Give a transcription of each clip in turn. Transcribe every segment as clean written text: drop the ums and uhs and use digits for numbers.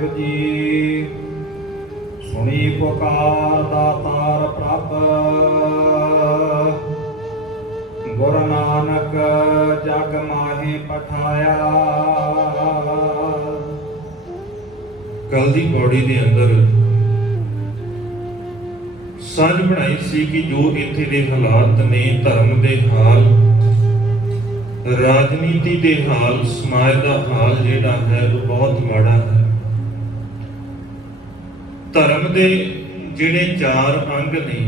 ਸਾਹਿਬ ਜੀ। ਸੁਣੀ ਪੁਕਾਰ ਦਾਤਾਰ ਪ੍ਰਭ, ਗੁਰ ਨਾਨਕ ਜਗ ਮਾਹੀ ਪਠਾਇਆ। ਕੱਲ ਦੀ ਪੌੜੀ ਦੇ ਅੰਦਰ ਸਾਂਝ ਬਣਾਈ ਸੀ ਕਿ ਜੋ ਇੱਥੇ ਦੇ ਹਾਲਾਤ ਨੇ, ਧਰਮ ਦੇ ਹਾਲ, ਰਾਜਨੀਤੀ ਦੇ ਹਾਲ, ਸਮਾਜ ਦਾ ਹਾਲ ਜਿਹੜਾ ਹੈ ਉਹ ਬਹੁਤ ਮਾੜਾ ਹੈ। ਧਰਮ ਦੇ ਜਿਹੜੇ 4 ਅੰਗ ਨੇ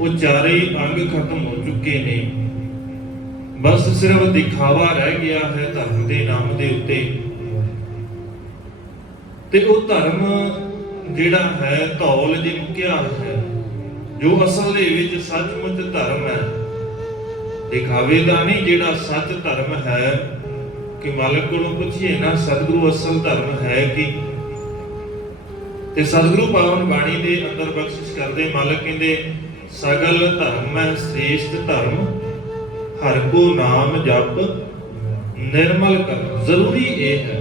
ਉਹ ਚਾਰੇ ਅੰਗ ਖਤਮ ਹੋ ਚੁੱਕੇ ਨੇ। ਬਸ ਸਿਰਫ ਦਿਖਾਵਾ ਰਹਿ ਗਿਆ ਹੈ ਧਰਮ ਦੇ ਨਾਮ ਦੇ ਉੱਤੇ। ਤੇ ਉਹ ਧਰਮ ਜਿਹੜਾ ਹੈ ਧੌਲ ਜੇ ਮੁੱਕਿਆ ਹੈ, ਜੋ ਅਸਲ ਦੇ ਵਿੱਚ ਸੱਚਮੁੱਚ ਧਰਮ ਹੈ, ਦਿਖਾਵੇ ਦਾ ਨਹੀਂ। ਜਿਹੜਾ ਸੱਚ ਧਰਮ ਹੈ ਕਿ ਮਾਲਕ ਕੋਲੋਂ ਪੁੱਛੀਏ ਨਾ, ਸਤਿਗੁਰੂ ਅਸਲ ਧਰਮ ਹੈ ਕਿ? ਤੇ ਸਤਿਗੁਰੂ ਪਾਵਨ ਬਾਣੀ ਦੇ ਅੰਦਰ ਬਖਸ਼ਿਸ਼ ਕਰਦੇ ਮਾਲਕ ਕਹਿੰਦੇ, ਸਗਲ ਧਰਮ ਹੈ ਸ੍ਰੇਸ਼ਟ ਧਰਮ, ਹਰਿ ਕੋ ਨਾਮ ਜਪ ਨਿਰਮਲ ਕਰ। ਜ਼ਰੂਰੀ ਇਹ ਹੈ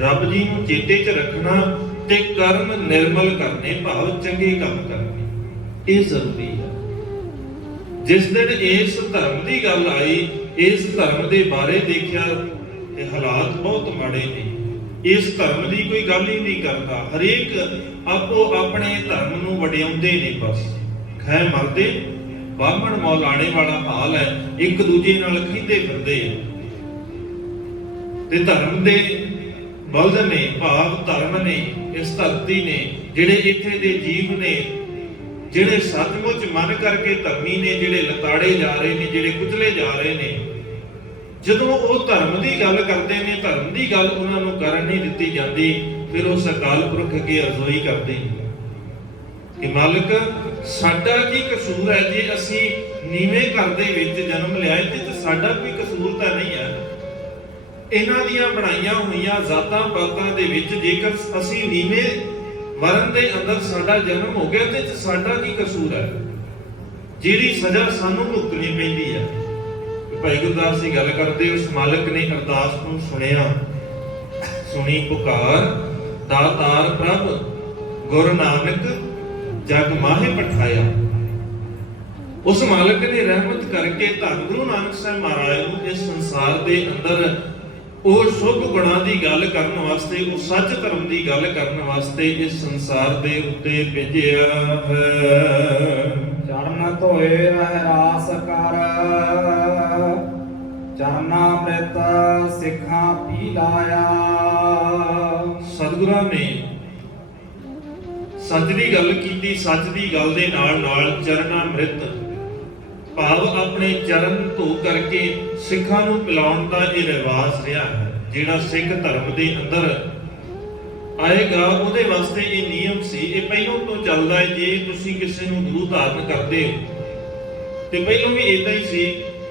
ਰੱਬ ਜੀ ਨੂੰ ਚੇਤੇ 'ਚ ਰੱਖਣਾ ਤੇ ਕਰਮ ਨਿਰਮਲ ਕਰਨੇ, ਭਾਵ ਚੰਗੇ ਕੰਮ ਕਰਨੇ, ਇਹ ਜ਼ਰੂਰੀ ਹੈ। ਜਿਸ ਦਿਨ ਇਸ ਧਰਮ ਦੀ ਗੱਲ ਆਈ, ਇਸ ਧਰਮ ਦੇ ਬਾਰੇ ਦੇਖਿਆ ਤੇ ਹਾਲਾਤ ਬਹੁਤ ਮਾੜੇ ਨੇ। ਇਸ ਧਰਮ ਦੀ ਕੋਈ ਗੱਲ ਹੀ ਨਹੀਂ ਕਰਦਾ। ਹਰੇਕ ਆਪੋ ਆਪਣੇ ਧਰਮ ਨੂੰ ਵਡਿਆਉਂਦੇ ਨੇ, ਬਸ ਖੈ ਮਰਦੇ ਬਾਹਮਣ ਮੌਲਾਣੇ ਵਾਲਾ ਹਾਲ ਹੈ। ਇੱਕ ਦੂਜੇ ਨਾਲ ਖਿੰਦੇ ਫਿਰਦੇ ਆ। ਤੇ ਧਰਮ ਦੇ ਬਲਦ ਨੇ, ਭਾਵ ਧਰਮ ਨੇ, ਇਸ ਧਰਤੀ ਨੇ, ਜਿਹੜੇ ਇੱਥੇ ਦੇ ਜੀਵ ਨੇ, ਜਿਹੜੇ ਸੱਚਮੁੱਚ ਮਨ ਕਰਕੇ ਧਰਮੀ ਨੇ, ਜਿਹੜੇ ਲਤਾੜੇ ਜਾ ਰਹੇ ਨੇ, ਜਿਹੜੇ ਕੁਚਲੇ ਜਾ ਰਹੇ ਨੇ, ਜਦੋਂ ਉਹ ਧਰਮ ਦੀ ਗੱਲ ਕਰਦੇ ਨੇ, ਧਰਮ ਦੀ ਗੱਲ ਉਹਨਾਂ ਨੂੰ ਕਰਨ ਨਹੀਂ ਦਿੱਤੀ ਜਾਂਦੀ, ਫਿਰ ਉਹ ਅਕਾਲ ਪੁਰਖ ਅੱਗੇ ਅਰਜ਼ੋਈ ਕਰਦੇ ਕਿ ਮਾਲਕ ਸਾਡਾ ਕੀ ਕਸੂਰ ਹੈ ਜੇ ਅਸੀਂ ਨੀਵੇਂ ਘਰ ਦੇ ਵਿੱਚ ਜਨਮ ਲਿਆ? ਤੇ ਸਾਡਾ ਕੋਈ ਕਸੂਰ ਤਾਂ ਨਹੀਂ ਹੈ। ਇਹਨਾਂ ਦੀਆਂ ਬਣਾਈਆਂ ਹੋਈਆਂ ਜ਼ਾਤਾਂ ਪਾਤਾਂ ਦੇ ਵਿੱਚ ਜੇਕਰ ਅਸੀਂ ਨੀਵੇਂ ਵਰਨ ਦੇ ਅੰਦਰ ਸਾਡਾ ਜਨਮ ਹੋ ਗਿਆ ਤੇ ਸਾਡਾ ਕੀ ਕਸੂਰ ਹੈ? ਜਿਹੜੀ ਸਜ਼ਾ ਸਾਨੂੰ ਭੁਗਤਣੀ ਪੈਂਦੀ ਹੈ। ਭਾਈ ਗੁਰਦਾਸ ਜੀ ਗੱਲ ਕਰਦੇ, ਉਸ ਮਾਲਕ ਨੇ ਅਰਦਾਸ ਨੂੰ ਸੁਣਿਆ। ਸੁਣੀ ਪੁਕਾਰ ਦਾਤਾਰ ਪ੍ਰਭ, ਗੁਰ ਨਾਨਕ ਜਗ ਮਾਹੇ ਪਠਾਇਆ। ਉਸ ਮਾਲਕ ਨੇ ਰਹਿਮਤ ਕਰਕੇ ਧੰਨ ਗੁਰੂ ਨਾਨਕ ਸਾਹਿਬ ਮਹਾਰਾਜ ਨੂੰ ਇਸ ਸੰਸਾਰ ਦੇ ਅੰਦਰ ਉਹ ਸ਼ੁਭ ਗੁਣਾਂ ਦੀ ਗੱਲ ਕਰਨ ਵਾਸਤੇ, ਉਹ ਸੱਚ ਧਰਮ ਦੀ ਗੱਲ ਕਰਨ ਵਾਸਤੇ ਇਸ ਸੰਸਾਰ ਦੇ ਉੱਤੇ ਭੇਜਿਆ ਹੈ। ਚਰਨ ਧੋਏ ਰਹਿ ਰਾਸ ਕਰ, ਚਰਨਾ ਅੰਮ੍ਰਿਤ ਸਿੱਖਾਂ ਪੀ ਲਾਇਆ। ਸਤਿਗੁਰਾਂ ਨੇ ਸੱਚ ਦੀ ਗੱਲ ਕੀਤੀ। ਸੱਚ ਦੀ ਗੱਲ ਦੇ ਨਾਲ ਨਾਲ ਚਰਨਾ ਅੰਮ੍ਰਿਤ, ਭਾਵ ਆਪਣੇ ਚਰਨ ਧੋ ਕਰਕੇ ਸਿੱਖਾਂ ਨੂੰ ਪਿਲਾਉਣ ਦਾ ਇਹ ਰਿਵਾਜ ਰਿਹਾ ਹੈ। ਜਿਹੜਾ ਸਿੱਖ ਧਰਮ ਦੇ ਅੰਦਰ ਆਏਗਾ ਉਹਦੇ ਵਾਸਤੇ ਇਹ ਨਿਯਮ ਸੀ। ਇਹ ਪਹਿਲਾਂ ਤੋਂ ਚੱਲਦਾ ਹੈ। ਜੇ ਤੁਸੀਂ ਕਿਸੇ ਨੂੰ ਗੁਰੂ ਧਾਰਨ ਕਰਦੇ ਤੇ ਪਹਿਲਾਂ ਵੀ ਇਦਾਂ ਹੀ ਸੀ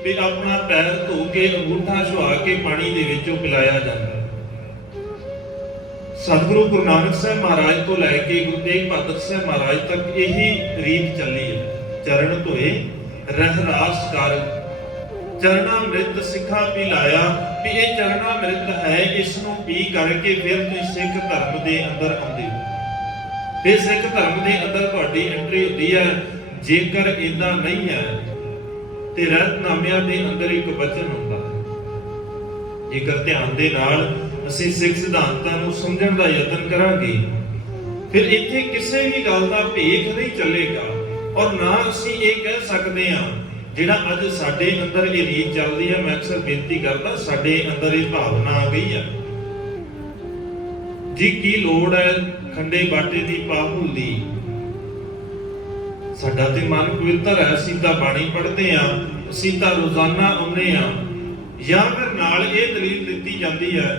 ਵੀ ਆਪਣਾ ਪੈਰ ਧੋ ਕੇ ਅੰਗੂਠਾ ਛੁਆ ਕੇ ਪਾਣੀ ਦੇ ਵਿੱਚੋਂ ਪਿਲਾਇਆ ਜਾਂਦਾ। ਸਤਿਗੁਰੂ ਗੁਰੂ ਨਾਨਕ ਸਾਹਿਬ ਮਹਾਰਾਜ ਤੋਂ ਲੈ ਕੇ ਗੁਰੂ ਤੇਗ ਬਹਾਦਰ ਸਾਹਿਬ ਮਹਾਰਾਜ ਤੱਕ ਇਹੀ ਰੀਤ ਚੱਲੀ ਹੈ। ਚਰਨ ਧੋਏ ਰਹਿ ਰਾਸ ਕਰ, ਚਰਨਾ ਅੰਮ੍ਰਿਤ ਸਿੱਖਾਂ ਪੀ ਲਾਇਆ। ਵੀ ਇਹ ਚਰਨਾ ਅੰਮ੍ਰਿਤ ਹੈ, ਇਸ ਨੂੰ ਪੀ ਕਰਕੇ ਫਿਰ ਤੁਸੀਂ ਸਿੱਖ ਧਰਮ ਦੇ ਅੰਦਰ ਆਉਂਦੇ ਹੋ। ਫਿਰ ਸਿੱਖ ਧਰਮ ਦੇ ਅੰਦਰ ਤੁਹਾਡੀ ਐਂਟਰੀ ਹੁੰਦੀ ਹੈ। ਜੇਕਰ ਇਦਾਂ ਨਹੀਂ ਹੈ ਤੇ ਰਹਿਤਨਾਮਿਆਂ ਦੇ ਅੰਦਰ ਇੱਕ ਬਚਨ ਹੁੰਦਾ ਹੈ। ਜੇਕਰ ਧਿਆਨ ਦੇ ਨਾਲ ਅਸੀਂ ਸਿੱਖ ਸਿਧਾਂਤਾਂ ਨੂੰ ਸਮਝਣ ਦਾ ਯਤਨ ਕਰਾਂਗੇ, ਫਿਰ ਇੱਥੇ ਕਿਸੇ ਵੀ ਗੱਲ ਦਾ ਭੇਖ ਨਹੀਂ ਚੱਲੇਗਾ। ਔਰ ਨਾ ਅਸੀਂ ਇਹ ਕਹਿ ਸਕਦੇ ਹਾਂ, ਜਿਹੜਾ ਅੱਜ ਸਾਡੇ ਅੰਦਰ ਇਹ ਰੀਤ ਚੱਲਦੀ ਹੈ, ਮੈਂ ਅਕਸਰ ਬੇਨਤੀ ਕਰਦਾ, ਸਾਡੇ ਅੰਦਰ ਇਹ ਭਾਵਨਾ ਆ ਗਈ ਹੈ ਜੀ ਕੀ ਲੋੜ ਹੈ ਖੰਡੇ ਬਾਟੇ ਦੀ ਪਾਹੁਲ ਦੀ। ਸਾਡਾ ਤੇ ਮਨ ਪਵਿੱਤਰ ਹੈ, ਅਸੀਂ ਤਾਂ ਬਾਣੀ ਪੜ੍ਹਦੇ ਹਾਂ, ਅਸੀਂ ਤਾਂ ਰੋਜ਼ਾਨਾ ਆਉਂਦੇ ਹਾਂ। ਜਾਂ ਫਿਰ ਨਾਲ ਇਹ ਦਲੀਲ ਦਿੱਤੀ ਜਾਂਦੀ ਹੈ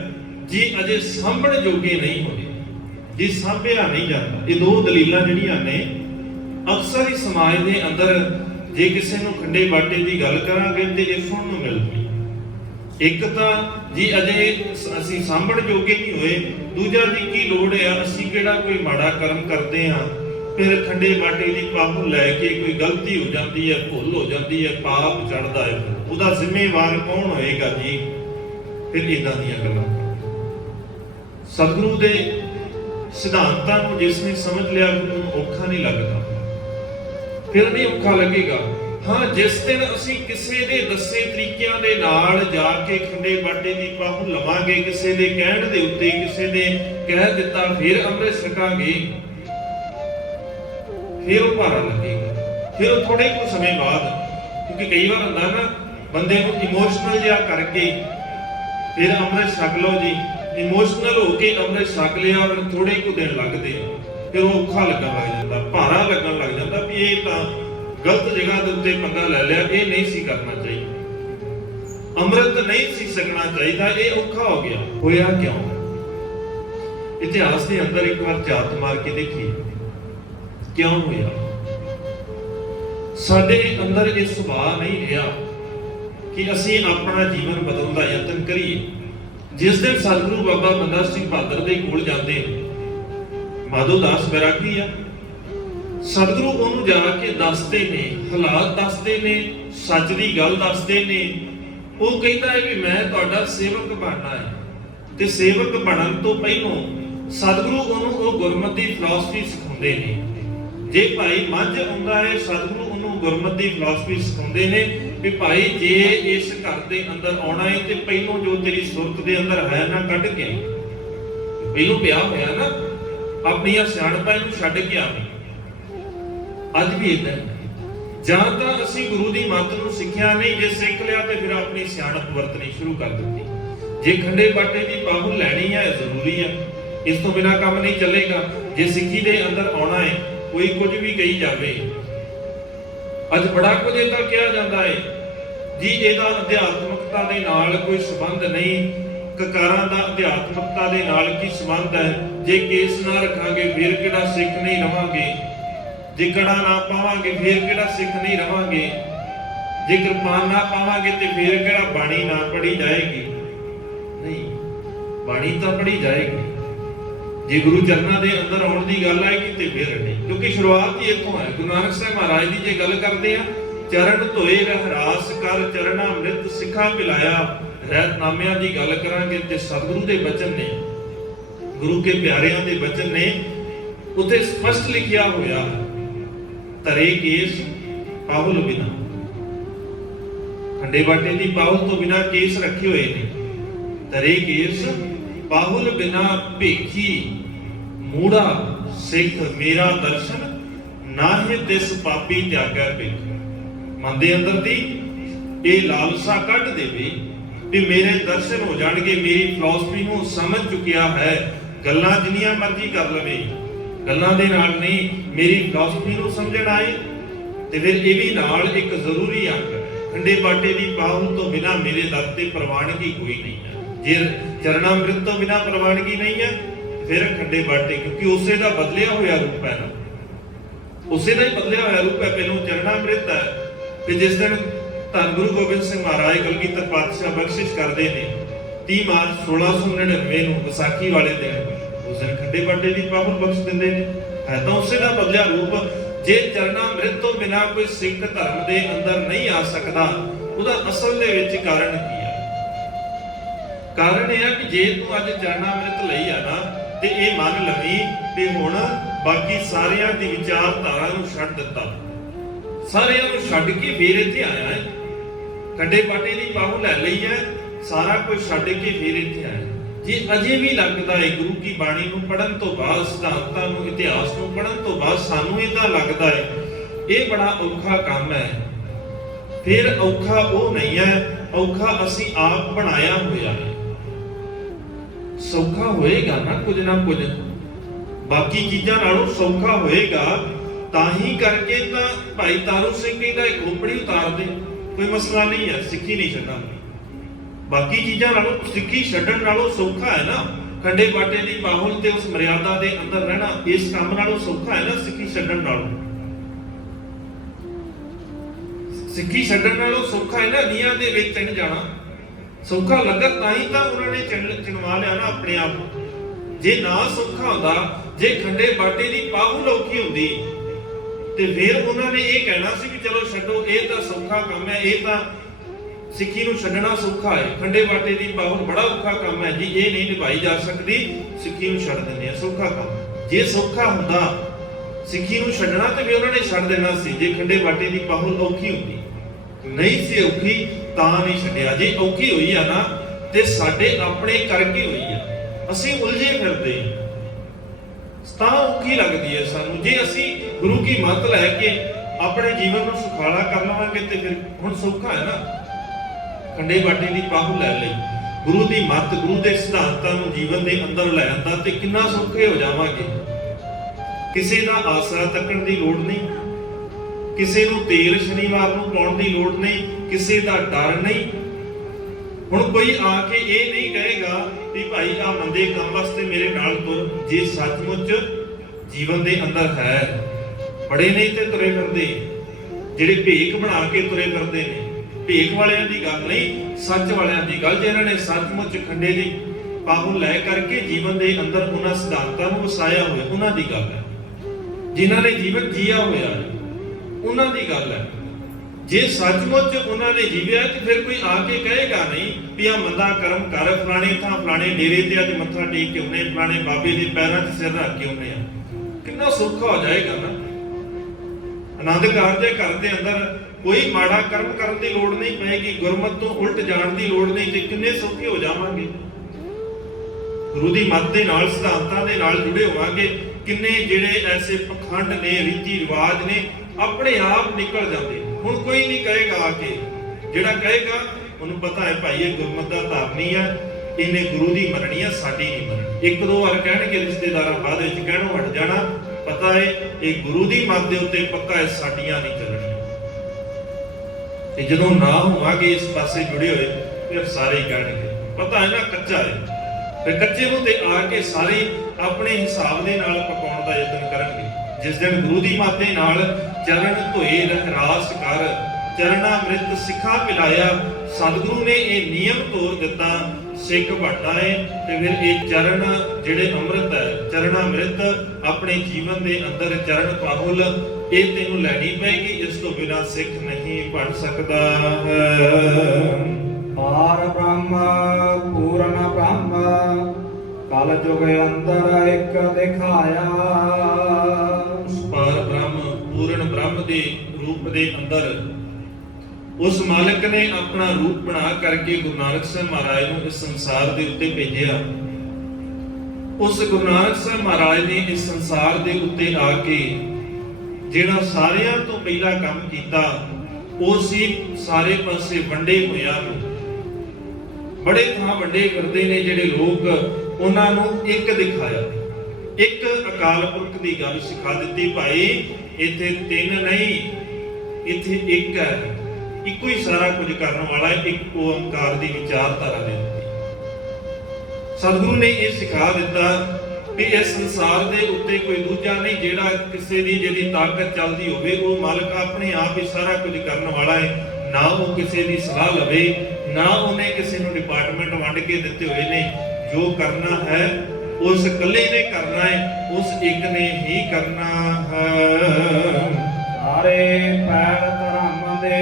ਜੀ ਅਜੇ ਸਾਂਭਣ ਜੋਗੇ ਨਹੀਂ ਹੋਏ, ਜੀ ਸਾਂਭਿਆ ਨਹੀਂ ਜਾਂਦਾ। ਇਹ ਦੋ ਦਲੀਲਾਂ ਜਿਹੜੀਆਂ ਨੇ ਅਕਸਰ ਹੀ ਸਮਾਜ ਦੇ ਅੰਦਰ, ਜੇ ਕਿਸੇ ਨੂੰ ਖੰਡੇ ਬਾਟੇ ਦੀ ਗੱਲ ਕਰਾਂਗੇ ਤੇ ਇਹ ਸੁਣਨ ਨੂੰ ਮਿਲਦੀ। ਇੱਕ ਤਾਂ ਜੀ ਅਜੇ ਅਸੀਂ ਸਾਂਭਣ ਜੋਗੇ ਨਹੀਂ ਹੋਏ, ਦੂਜਾ ਜੀ ਕੀ ਲੋੜ ਹੈ, ਅਸੀਂ ਕਿਹੜਾ ਕੋਈ ਮਾੜਾ ਕਰਮ ਕਰਦੇ ਹਾਂ, ਫਿਰ ਖੰਡੇ ਬਾਟੇ ਦੀ ਪਾਹੁਲ ਲੈ ਕੇ ਕੋਈ ਗਲਤੀ ਹੋ ਜਾਂਦੀ ਹੈ, ਭੁੱਲ ਹੋ ਜਾਂਦੀ ਹੈ, ਪਾਪ ਚੜਦਾ ਹੈ, ਉਹਦਾ ਜ਼ਿੰਮੇਵਾਰ ਕੌਣ ਹੋਏਗਾ ਜੀ? ਫਿਰ ਇਦਾਂ ਦੀਆਂ ਗੱਲਾਂ ਸਤਿਗੁਰੂ ਦੇ ਸਿਧਾਂਤਾਂ ਨੂੰ ਜਿਸ ਨੇ ਸਮਝ ਲਿਆ ਉਹਨੂੰ ਔਖਾ ਨਹੀਂ ਲੱਗਦਾ, ਫਿਰ ਨਹੀਂ ਔਖਾ ਲੱਗੇਗਾ। ਹਾਂ, ਜਿਸ ਦਿਨ ਅਸੀਂ ਕਿਸੇ ਦੇ ਦੱਸੇ ਤਰੀਕਿਆਂ ਦੇ ਨਾਲ ਜਾ ਕੇ ਖੰਡੇ ਬਾਟੇ ਦੀ ਬਾਹੂ ਲਵਾਂਗੇ, ਕਿਸੇ ਦੇ ਕਹਿਣ ਦੇ ਉੱਤੇ, ਕਿਸੇ ਨੇ ਕਹਿ ਦਿੱਤਾ ਫਿਰ ਅੰਮ੍ਰਿਤ ਛਕਾਂਗੇ, ਫਿਰ ਉਹ ਭਾਰਾ ਲੱਗੇਗਾ। ਫਿਰ ਉਹ ਥੋੜੇ ਕੁ ਸਮੇਂ ਬਾਅਦ, ਕਿਉਂਕਿ ਕਈ ਵਾਰ ਹੁੰਦਾ ਨਾ ਬੰਦੇ ਨੂੰ ਇਮੋਸ਼ਨਲ ਜਿਹਾ ਕਰਕੇ ਫਿਰ ਅੰਮ੍ਰਿਤ ਛਕ ਲਓ ਜੀ, ਇਮੋਸ਼ਨਲ ਹੋ ਕੇ ਅੰਮ੍ਰਿਤ ਛਕ ਲਿਆ, ਫਿਰ ਥੋੜੇ ਕੁ ਦਿਨ ਲੱਗਦੇ ਫਿਰ ਉਹ ਔਖਾ ਲੱਗਣ ਲੱਗ ਜਾਂਦਾ, ਭਾਰਾ ਲੱਗਣ ਲੱਗ ਜਾਂਦਾ ਵੀ ਇਹ ਤਾਂ ਗਲਤ ਜਗ੍ਹਾ ਦੇ ਉੱਤੇ ਪੰਗਾ ਲੈ ਲਿਆ, ਇਹ ਨਹੀਂ ਸੀ ਕਰਨਾ ਚਾਹੀਦਾ, ਅੰਮ੍ਰਿਤ ਨਹੀਂ ਸੀ ਛਕਣਾ ਚਾਹੀਦਾ, ਇਹ ਔਖਾ ਹੋ ਗਿਆ। ਹੋਇਆ ਕਿਉਂ? ਇਤਿਹਾਸ ਦੇ ਅੰਦਰ ਇੱਕ ਵਾਰ ਝਾਤ ਮਾਰ ਕੇ ਦੇਖੀ ਕਿਉਂ ਹੋਇਆ। ਸਾਡੇ ਅੰਦਰ ਇਹ ਸੁਭਾਅ ਨਹੀਂ ਰਿਹਾ ਕਿ ਅਸੀਂ ਆਪਣਾ ਜੀਵਨ ਬਦਲਣ ਦਾ ਯਤਨ ਕਰੀਏ। ਜਿਸ ਦਿਨ ਸਤਿਗੁਰੂ ਬਾਬਾ ਬੰਦਾ ਸਿੰਘ ਬਹਾਦਰ ਦੇ ਕੋਲ ਜਾਂਦੇ, ਮਾਧੋ ਦਾਸ ਬੈਰਾਗੀ ਆ, ਸਤਿਗੁਰੂ ਉਹਨੂੰ ਜਾ ਕੇ ਦੱਸਦੇ ਨੇ, ਹਾਲਾਤ ਦੱਸਦੇ ਨੇ, ਸੱਚ ਦੀ ਗੱਲ ਦੱਸਦੇ ਨੇ। ਉਹ ਕਹਿੰਦਾ ਹੈ ਵੀ ਮੈਂ ਤੁਹਾਡਾ ਸੇਵਕ ਬਣਨਾ ਹੈ, ਤੇ ਸੇਵਕ ਬਣਨ ਤੋਂ ਪਹਿਲਾਂ ਸਤਿਗੁਰੂ ਉਹਨੂੰ ਉਹ ਗੁਰਮਤਿ ਦੀ ਫਿਲਾਸਫੀ ਸਿਖਾਉਂਦੇ ਨੇ। ਜੇ ਭਾਈ ਮੱਝ ਆਉਂਦਾ ਹੈ, ਸਤਿਗੁਰੂ ਉਹਨੂੰ ਗੁਰਮਤਿ ਦੀ ਫਿਲਾਸਫੀ ਸਿਖਾਉਂਦੇ ਨੇ ਵੀ ਭਾਈ ਜੇ ਇਸ ਘਰ ਦੇ ਅੰਦਰ ਆਉਣਾ ਹੈ ਤੇ ਪਹਿਲਾਂ ਜੋ ਤੇਰੀ ਸੁਰਤ ਦੇ ਅੰਦਰ ਹੈ ਨਾ ਕੱਢ ਕੇ ਆਈ, ਪਹਿਲਾਂ ਪਿਆ ਹੋਇਆ ਨਾ ਆਪਣੀਆਂ ਸਿਆਣਪਾਂ ਨੂੰ ਛੱਡ ਕੇ ਆਵੀਂ। ਅੱਜ ਵੀ ਇਦਾਂ ਜਾਂ ਤਾਂ ਅਸੀਂ ਗੁਰੂ ਦੀ ਮੱਤ ਨੂੰ ਸਿੱਖਿਆ ਨਹੀਂ, ਜੇ ਸਿੱਖ ਲਿਆ ਤੇ ਫਿਰ ਆਪਣੀ ਸਿਆਣਪ ਵਰਤਣੀ ਸ਼ੁਰੂ ਕਰ ਦਿੱਤੀ। ਜੇ ਖੰਡੇ ਬਾਟੇ ਦੀ ਬਾਹੂ ਲੈਣੀ ਹੈ ਜ਼ਰੂਰੀ ਹੈ, ਇਸ ਤੋਂ ਬਿਨਾਂ ਕੰਮ ਨਹੀਂ ਚੱਲੇਗਾ। ਜੇ ਸਿੱਖੀ ਦੇ ਅੰਦਰ ਆਉਣਾ ਹੈ, ਕੋਈ ਕੁਝ ਵੀ ਕਹੀ ਜਾਵੇ, ਅੱਜ ਬੜਾ ਕੁਝ ਇਹਦਾ ਕਿਹਾ ਜਾਂਦਾ ਹੈ ਜੀ, ਇਹਦਾ ਅਧਿਆਤਮਕਤਾ ਦੇ ਨਾਲ ਕੋਈ ਸੰਬੰਧ ਨਹੀਂ, ਕਕਾਰਾਂ ਦਾ ਅਧਿਆਤਮਕਤਾ ਦੇ ਨਾਲ ਕੀ ਸੰਬੰਧ ਹੈ। ਜੇ ਕੇਸ ਨਾ ਰੱਖਾਂਗੇ ਫਿਰ ਕਿਹੜਾ ਸਿੱਖ ਨਹੀਂ ਰਵਾਂਗੇ, ਜੇ ਕੜਾ ਨਾ ਪਾਵਾਂਗੇ ਫਿਰ ਕਿਹੜਾ ਸਿੱਖ ਨਹੀਂ ਰਵਾਂਗੇ, ਜੇ ਕਿਰਪਾਨ ਨਾ ਪਾਵਾਂਗੇ ਤੇ ਫਿਰ ਕਿਹੜਾ ਬਾਣੀ ਨਾ ਪੜ੍ਹੀ ਜਾਏਗੀ। ਨਹੀਂ, ਬਾਣੀ ਤਾਂ ਪੜ੍ਹੀ ਜਾਏਗੀ। ਜੇ ਗੁਰੂ ਚਰਨਾਂ ਦੇ ਅੰਦਰ ਆਉਣ ਦੀ ਗੱਲ ਆਏਗੀ ਤੇ ਫਿਰ ਨਹੀਂ, ਕਿਉਂਕਿ ਸ਼ੁਰੂਆਤ ਹੀ ਇੱਥੋਂ ਹੈ। ਗੁਰੂ ਨਾਨਕ ਸਾਹਿਬ ਮਹਾਰਾਜ ਦੀ ਜੇ ਗੱਲ ਕਰਦੇ ਆ, ਚਰਨ ਧੋਏ ਰਹਿਰਾਸ ਕਰ ਚਰਨਾ ਅੰਮ੍ਰਿਤ ਸਿੱਖਾ ਪਿਲਾਇਆ, ਰਹਿਤਨਾਮਿਆਂ ਦੀ ਗੱਲ ਕਰਾਂਗੇ ਤੇ ਸਤਿਗੁਰੂ ਦੇ ਬਚਨ ਨੇ, ਗੁਰੂ ਕੇ ਪਿਆਰਿਆਂ ਦੇ ਬਚਨ ਨੇ, ਉੱਥੇ ਸਪਸ਼ਟ ਲਿਖਿਆ ਹੋਇਆ ਧਰੇ ਕੇਸ ਪਾਹੁਲ ਬਿਨਾ, ਖੰਡੇ ਬਾਟੇ ਦੀ ਪਾਹੁਲ ਤੋਂ ਬਿਨਾ ਕੇਸ ਰੱਖੇ ਹੋਏ ਨੇ। ਧਰੇ ਕੇਸ ਪਾਹੁਲ ਬਿਨਾ ਭੇਖੀ ਮੂੜਾ ਸਿੱਖ, ਮੇਰਾ ਦਰਸ਼ਨ ਨਾਹਿ ਤਿਸ ਪਾਪੀ ਤਿਆਗੈ ਭੇਖ। ਮਨ ਦੇ ਅੰਦਰ ਦੀ ਇਹ ਲਾਲਸਾ ਕੱਢ ਦੇਵੇ ਵੀ ਮੇਰੇ ਦਰਸ਼ਨ ਹੋ ਜਾਣਗੇ, ਮੇਰੀ ਫਿਲਾਸਫੀ ਨੂੰ ਸਮਝ ਚੁੱਕਿਆ ਹੈ, ਗੱਲਾਂ ਜਿੰਨੀਆਂ ਮਰਜ਼ੀ ਕਰ ਲਵੇ, ਗੱਲਾਂ ਦੇ ਨਾਲ ਨਹੀਂ, ਮੇਰੀ ਫਿਲਾਸਫੀ ਨੂੰ ਸਮਝਣ ਆਏ। ਤੇ ਫਿਰ ਇਹ ਵੀ ਨਾਲ ਇੱਕ ਜ਼ਰੂਰੀ ਅੰਗ ਹੈ, ਖੰਡੇ ਬਾਟੇ ਦੀ ਪਾਹੁਲ ਤੋਂ ਬਿਨਾ ਮੇਰੇ ਦਰ ਤੇ ਪ੍ਰਵਾਨਗੀ ਕੋਈ ਨਹੀਂ ਹੈ। ਜੇ ਚਰਨਾਮ੍ਰਿਤ ਤੋਂ ਬਿਨਾ ਪ੍ਰਵਾਨਗੀ ਨਹੀਂ ਹੈ ਫਿਰ ਖੰਡੇ ਬਾਟੇ, ਕਿਉਂਕਿ ਉਸੇ ਦਾ ਬਦਲਿਆ ਹੋਇਆ ਰੂਪ ਹੈ ਨਾ, ਉਸੇ ਦਾ ਹੀ ਬਦਲਿਆ ਹੋਇਆ ਰੂਪ ਹੈ। ਪਹਿਲੋਂ ਚਰਨਾਮ੍ਰਿਤ ਹੈ, ਤੇ ਜਿਸ ਦਿਨ ਧੰਨ ਗੁਰੂ ਗੋਬਿੰਦ ਸਿੰਘ ਮਹਾਰਾਜ ਕਲਗੀਧਰ ਪਾਤਸ਼ਾਹ ਬਖਸ਼ਿਸ਼ ਕਰਦੇ ਨੇ 30 ਮਾਰਚ 1699 ਨੂੰ ਵਿਸਾਖੀ ਵਾਲੇ ਦਿਨ, ਉਸ ਦਿਨ ਖੰਡੇ ਬਾਟੇ ਦੀ ਪਾਹੁਲ ਬਖਸ਼ ਦਿੰਦੇ ਨੇ। ਹੈ ਤਾਂ ਉਸੇ ਦਾ ਬਦਲਿਆ ਰੂਪ। ਜੇ ਚਰਨਾਮ੍ਰਿਤ ਤੋਂ ਬਿਨਾ ਕੋਈ ਸਿੱਖ ਧਰਮ ਦੇ ਅੰਦਰ ਨਹੀਂ ਆ ਸਕਦਾ, ਉਹਦਾ ਅਸਲ ਦੇ ਵਿੱਚ ਕਾਰਨ ਕੀ ਹੈ? ਕਾਰਨ ਇਹ ਹੈ ਕਿ ਜੇ ਤੂੰ ਅੱਜ ਚਰਨਾਮ੍ਰਿਤ ਲਈ ਆ ਨਾ, ਤੇ ਇਹ ਮੰਨ ਲਵੀਂ ਤੇ ਹੁਣ ਬਾਕੀ ਸਾਰਿਆਂ ਦੀ ਵਿਚਾਰਧਾਰਾ ਨੂੰ ਛੱਡ ਦਿੱਤਾ, ਸਾਰਿਆਂ ਨੂੰ ਛੱਡ ਕੇ ਫੇਰ ਇੱਥੇ ਆਇਆ ਹੈ, ਖੰਡੇ ਬਾਟੇ ਦੀ ਬਾਹੂ ਲੈ ਲਈ ਹੈ, ਸਾਰਾ ਕੁਝ ਛੱਡ ਕੇ ਫੇਰ ਇੱਥੇ ਆਇਆ। ਜੇ ਅਜੇ ਵੀ ਲੱਗਦਾ ਹੈ ਗੁਰੂ ਕੀ ਬਾਣੀ ਨੂੰ ਪੜ੍ਹਨ ਤੋਂ ਬਾਅਦ, ਸਿਧਾਂਤਾਂ ਨੂੰ, ਇਤਿਹਾਸ ਨੂੰ ਪੜ੍ਹਨ ਤੋਂ ਬਾਅਦ ਸਾਨੂੰ ਇਹਦਾ ਲੱਗਦਾ ਹੈ ਇਹ ਬੜਾ ਔਖਾ ਕੰਮ ਹੈ, ਫਿਰ ਔਖਾ ਉਹ ਨਹੀਂ ਹੈ, ਔਖਾ ਅਸੀਂ ਆਪ ਬਣਾਇਆ ਹੋਇਆ ਹੈ। ਸੌਖਾ ਹੋਏਗਾ ਨਾ ਕੁਝ ਨਾ ਕੁਝ, ਬਾਕੀ ਚੀਜ਼ਾਂ ਨਾਲੋਂ ਸੌਖਾ ਹੋਏਗਾ। ਤਾਂ ਹੀ ਕਰਕੇ ਤਾਂ ਭਾਈ ਤਾਰੂ ਸਿੰਘ ਕਹਿੰਦਾ ਇਹ ਖੋਪੜੀ ਉਤਾਰ ਦੇ, ਕੋਈ ਮਸਲਾ ਨਹੀਂ ਹੈ, ਸਿੱਖੀ ਨਹੀਂ ਛੱਡਾਂ। ਬਾਕੀ ਚੀਜ਼ਾਂ ਨਾਲੋਂ ਸਿੱਖੀ ਛੱਡਣ ਨਾਲੋਂ ਸੌਖਾ ਹੈ ਨਾ ਖੰਡੇ ਬਾਟੇ ਦੀ ਬਾਹੁਲ ਤੇ ਉਸ ਮਰਿਆਦਾ ਦੇ ਅੰਦਰ ਰਹਿਣਾ, ਇਸ ਕੰਮ ਨਾਲੋਂ ਸੌਖਾ ਹੈ ਨਾ ਸਿੱਖੀ ਛੱਡਣ ਨਾਲੋਂ। ਸਿੱਖੀ ਛੱਡਣ ਨਾਲੋਂ ਸੌਖਾ ਹੈ ਨਾ ਨੀਹਾਂ ਦੇ ਵਿੱਚ ਚਿਣ ਜਾਣਾ, ਸੌਖਾ ਲੱਗਾ ਤਾਂ ਹੀ ਤਾਂ ਉਹਨਾਂ ਨੇ ਚਿਣਵਾ ਲਿਆ ਨਾ ਆਪਣੇ ਆਪ ਨੂੰ। ਜੇ ਨਾ ਸੌਖਾ ਹੁੰਦਾ, ਜੇ ਖੰਡੇ ਬਾਟੇ ਦੀ ਬਾਹੁਲ ਔਖੀ ਹੁੰਦੀ ਤੇ ਫਿਰ ਉਹਨਾਂ ਨੇ ਇਹ ਕਹਿਣਾ ਸੀ ਵੀ ਚਲੋ ਛੱਡੋ, ਇਹ ਤਾਂ ਸੌਖਾ ਕੰਮ ਹੈ, ਇਹ ਤਾਂ ਸਿੱਖੀ ਨੂੰ ਛੱਡਣਾ ਸੌਖਾ ਹੈ। ਖੰਡੇ ਬਾਟੇ ਦੀ ਪਾਹੁਲ ਬੜਾ ਔਖਾ ਕੰਮ ਹੈ ਜੀ, ਇਹ ਨਹੀਂ ਨਿਭਾਈ ਜਾ ਸਕਦੀ, ਸਿੱਖੀ ਨੂੰ ਛੱਡ ਦਿੰਦੇ ਆ, ਸੌਖਾ ਕੰਮ। ਜੇ ਸੌਖਾ ਹੁੰਦਾ ਸਿੱਖੀ ਨੂੰ ਛੱਡਣਾ ਤੇ ਵੀ ਉਹਨਾਂ ਨੇ ਛੱਡ ਦੇਣਾ ਸੀ। ਜੇ ਖੰਡੇ ਬਾਟੇ ਦੀ ਪਾਹੁਲ ਔਖੀ ਹੁੰਦੀ, ਨਹੀਂ ਸੀ ਔਖੀ ਤਾਂ ਨਹੀਂ ਛੱਡਿਆ। ਜੇ ਔਖੀ ਹੋਈ ਆ ਨਾ ਤੇ ਸਾਡੇ ਆਪਣੇ ਕਰਕੇ ਹੋਈ ਆ, ਅਸੀਂ ਉਲਝੇ ਫਿਰਦੇ ਤਾਂ ਔਖੀ ਲੱਗਦੀ ਹੈ ਸਾਨੂੰ। ਜੇ ਅਸੀਂ ਗੁਰੂ ਕੀ ਮੱਤ ਲੈ ਕੇ ਆਪਣੇ ਜੀਵਨ ਨੂੰ ਸੁਖਾਲਾ ਕਰ ਲਵਾਂਗੇ ਤੇ ਫਿਰ ਹੁਣ ਸੌਖਾ ਹੈ ਨਾ। ਖੰਡੇ ਬਾਟੇ ਦੀ ਪਾਹੁਲ ਲੈ ਲਈ, ਗੁਰੂ ਦੀ ਮੱਤ, ਗੁਰੂ ਦੇ ਸਿਧਾਂਤਾਂ ਨੂੰ ਜੀਵਨ ਦੇ ਅੰਦਰ ਲੈ ਆਂਦਾ ਤੇ ਕਿੰਨਾ ਸੌਖੇ ਹੋ ਜਾਵਾਂਗੇ। ਕਿਸੇ ਦਾ ਆਸਰਾ ਤੱਕਣ ਦੀ ਲੋੜ ਨਹੀਂ, ਕਿਸੇ ਨੂੰ ਤੇਲ ਸ਼ਨੀਵਾਰ ਨੂੰ ਪਾਉਣ ਦੀ ਲੋੜ ਨਹੀਂ, ਕਿਸੇ ਦਾ ਡਰ ਨਹੀਂ। ਹੁਣ ਕੋਈ ਆ ਕੇ ਇਹ ਨਹੀਂ ਕਹੇਗਾ ਕਿ ਭਾਈ ਆ ਮੰਦੇ ਕੰਮ ਵਾਸਤੇ ਮੇਰੇ ਨਾਲ ਤੁਰ। ਜੇ ਸੱਚਮੁੱਚ ਜੀਵਨ ਦੇ ਅੰਦਰ ਹੈ, ਬੜੇ ਨਹੀਂ ਤੇ ਤੁਰੇ ਫਿਰਦੇ ਜਿਹੜੇ ਭੇਖ ਬਣਾ ਕੇ ਤੁਰੇ ਫਿਰਦੇ ਨੇ। ਭੇਖ ਵਾਲਿਆਂ ਦੀ ਗੱਲ ਨਹੀਂ, ਸੱਚ ਵਾਲਿਆਂ ਦੀ ਗੱਲ, ਜਿਨ੍ਹਾਂ ਨੇ ਸੱਚਮੁੱਚ ਖੰਡੇ ਦੀ ਪਾਹੁਲ ਲੈ ਕਰਕੇ ਜੀਵਨ ਦੇ ਅੰਦਰ ਉਹਨਾਂ ਸਿਧਾਂਤਾਂ ਨੂੰ ਵਸਾਇਆ ਹੋਇਆ, ਉਹਨਾਂ ਦੀ ਗੱਲ ਹੈ। ਜਿਨ੍ਹਾਂ ਨੇ ਜੀਵਨ ਜੀਆ ਹੋਇਆ ਉਹਨਾਂ ਦੀ ਗੱਲ ਹੈ। ਜੇ ਸੱਚਮੁੱਚ ਉਹਨਾਂ ਨੇ ਜੀਵਿਆ ਤੇ ਫਿਰ ਕੋਈ ਆ ਕੇ ਕਹੇਗਾ ਨਹੀਂ ਵੀ ਆ ਮੰਦਾ ਕਰਮ ਕਰ, ਫਲਾਣੇ ਥਾਂ ਫਲਾਣੇ ਡੇਰੇ ਤੇ ਅੱਜ ਮੱਥਾ ਟੇਕ ਕੇ ਉਹਨੇ ਫਲਾਣੇ ਬਾਬੇ ਦੇ ਪੈਰਾਂ 'ਚ ਸਿਰ ਰੱਖ ਕੇ ਉਹਨੇ ਆ। ਕਿੰਨਾ ਸੌਖਾ ਹੋ ਜਾਏਗਾ ਨਾ। ਆਨੰਦ ਕਾਰਜ ਘਰ ਦੇ ਅੰਦਰ ਕੋਈ ਮਾੜਾ ਕਰਮ ਕਰਨ ਦੀ ਲੋੜ ਨਹੀਂ ਪਏਗੀ, ਗੁਰਮਤਿ ਤੋਂ ਉਲਟ ਜਾਣ ਦੀ ਲੋੜ ਨਹੀਂ, ਤੇ ਕਿੰਨੇ ਸੌਖੇ ਹੋ ਜਾਵਾਂਗੇ। ਗੁਰੂ ਦੀ ਮੱਤ ਦੇ ਨਾਲ, ਸਿਧਾਂਤਾਂ ਦੇ ਨਾਲ ਜੁੜੇ ਹੋਵਾਂਗੇ। ਕਿੰਨੇ ਜਿਹੜੇ ਐਸੇ ਪਖੰਡ ਨੇ, ਰੀਤੀ ਰਿਵਾਜ ਨੇ, ਆਪਣੇ ਆਪ ਨਿਕਲ ਜਾਂਦੇ। ਹੁਣ ਕੋਈ ਨਹੀਂ ਕਹੇਗਾ ਆ ਕੇ, ਜਿਹੜਾ ਕਹੇਗਾ ਉਹਨੂੰ ਪਤਾ ਹੈ ਭਾਈ ਇਹ ਗੁਰਮਤਿ ਦਾ ਧਾਰਨੀ ਆ, ਇਹਨੇ ਗੁਰੂ ਦੀ ਮੰਨਣੀ ਆ, ਸਾਡੀ ਨਹੀਂ ਮੰਨਣੀ। ਇੱਕ ਦੋ ਵਾਰ ਕਹਿਣਗੇ ਰਿਸ਼ਤੇਦਾਰਾਂ, ਬਾਅਦ ਵਿੱਚ ਕਹਿਣੋਂ ਹਟ ਜਾਣਾ। ਪਤਾ ਹੈ ਇਹ ਗੁਰੂ ਦੀ ਮੱਤ ਦੇ ਉੱਤੇ ਪੱਕਾ ਹੈ, ਸਾਡੀਆਂ ਨਹੀਂ ਚੱਲਣੀਆਂ। ਤੇ ਜਦੋਂ ਨਾ ਹੋਵਾਂਗੇ ਇਸ ਪਾਸੇ ਜੁੜੇ ਹੋਏ ਫਿਰ ਸਾਰੇ ਕਹਿਣਗੇ ਪਤਾ ਹੈ ਨਾ ਕੱਚਾ ਹੈ। ਫਿਰ ਕੱਚੇ ਨੂੰ ਤੇ ਆ ਕੇ ਸਾਰੇ ਆਪਣੇ ਹਿਸਾਬ ਦੇ ਨਾਲ ਪਕਾਉਣ ਦਾ ਯਤਨ ਕਰਨਗੇ। ਜਿਸ ਦਿਨ ਗੁਰੂ ਦੀ ਮੱਤ ਦੇ ਨਾਲ ਚਰਨ ਧੋਏ ਰਹਿਰਾਸ ਕਰ, ਚਰਣਾ ਅੰਮ੍ਰਿਤ ਸਿੱਖਾ ਪਿਲਾਇਆ, ਸਤਿਗੁਰੂ ਨੇ ਇਹ ਨਿਯਮ ਤੋੜ ਦਿੱਤਾ, ਸਿੱਖ ਵੱਡਾ ਹੈ। ਤੇ ਫਿਰ ਇਹ ਚਰਨ ਜਿਹੜੇ ਅੰਮ੍ਰਿਤ ਹੈ, ਚਰਣਾ ਅੰਮ੍ਰਿਤ ਆਪਣੇ ਜੀਵਨ ਦੇ ਅੰਦਰ ਚਰਨ ਪਾਹੁਲ ਇਹ ਤੈਨੂੰ ਲੈਣੀ ਪਏਗੀ, ਇਸ ਤੋਂ ਬਿਨਾਂ ਸਿੱਖ ਨਹੀਂ ਬਣ ਸਕਦਾ ਹੈ। ਪਾਰ ਬ੍ਰਹਮ ਪੂਰਨ ਬ੍ਰਹਮ ਕਲ ਜੁਗ ਅੰਦਰ ਇੱਕ ਦਿਖਾਇਆ। ਪਾਰ ਬ੍ਰਹਮ, ਪੂਰਨ ਬ੍ਰਹਮ ਦੇ ਰੂਪ ਦੇ ਅੰਦਰ ਉਸ ਮਾਲਕ ਨੇ ਆਪਣਾ ਰੂਪ ਬਣਾ ਕਰਕੇ ਗੁਰੂ ਨਾਨਕ ਸਾਹਿਬ ਮਹਾਰਾਜ ਨੂੰ ਇਸ ਸੰਸਾਰ ਦੇ ਉੱਤੇ ਭੇਜਿਆ। ਉਸ ਗੁਰੂ ਨਾਨਕ ਸਾਹਿਬ ਮਹਾਰਾਜ ਨੇ ਇਸ ਸੰਸਾਰ ਦੇ ਉੱਤੇ ਆ ਕੇ ਜਿਹੜਾ ਸਾਰਿਆਂ ਤੋਂ ਪਹਿਲਾ ਕੰਮ ਕੀਤਾ ਉਹ ਸੀ ਸਾਰੇ ਪਾਸੇ ਵੰਡੇ ਹੋਇਆਂ ਨੂੰ। ਬੜੇ ਥਾਂ ਵੰਡੇ ਫਿਰਦੇ ਨੇ ਜਿਹੜੇ ਲੋਕ, ਉਹਨਾਂ ਨੂੰ ਇੱਕ ਦਿਖਾਇਆ, ਇੱਕ ਅਕਾਲ ਪੁਰਖ ਦੀ ਗੱਲ ਸਿਖਾ ਦਿੱਤੀ। ਭਾਈ ਇੱਥੇ ਤਿੰਨ ਨਹੀਂ, ਇੱਥੇ ਇੱਕ ਹੈ, ਇੱਕੋ ਹੀ ਸਾਰਾ ਕੁਝ ਕਰਨ ਵਾਲਾ ਹੈ, ਇੱਕ ਓੰਕਾਰ ਦੀ ਵਿਚਾਰਧਾਰਾ ਦੇ ਉੱਤੇ ਸਤਿਗੁਰੂ ਨੇ ਇਹ ਸਿਖਾ ਦਿੱਤਾ ਵੀ ਇਸ ਸੰਸਾਰ ਦੇ ਉੱਤੇ ਕੋਈ ਦੂਜਾ ਨਹੀਂ ਜਿਹੜਾ ਕਿਸੇ ਦੀ ਜਿਹਦੀ ਤਾਕਤ ਚੱਲਦੀ ਹੋਵੇ। ਉਹ ਮਾਲਕ ਆਪਣੇ ਆਪ ਹੀ ਸਾਰਾ ਕੁਝ ਕਰਨ ਵਾਲਾ ਹੈ। ਨਾ ਉਹ ਕਿਸੇ ਦੀ ਸਲਾਹ ਲਵੇ, ਨਾ ਉਹਨੇ ਕਿਸੇ ਨੂੰ ਡਿਪਾਰਟਮੈਂਟ ਵੰਡ ਕੇ ਦਿੱਤੇ ਹੋਏ ਨੇ। ਜੋ ਕਰਨਾ ਹੈ ਉਸ ਇਕੱਲੇ ਨੇ ਕਰਨਾ ਹੈ, ਉਸ ਇੱਕ ਨੇ ਹੀ ਕਰਨਾ ਹੈ। ਸਾਰੇ ਪੈਰ ਧਰਮ ਦੇ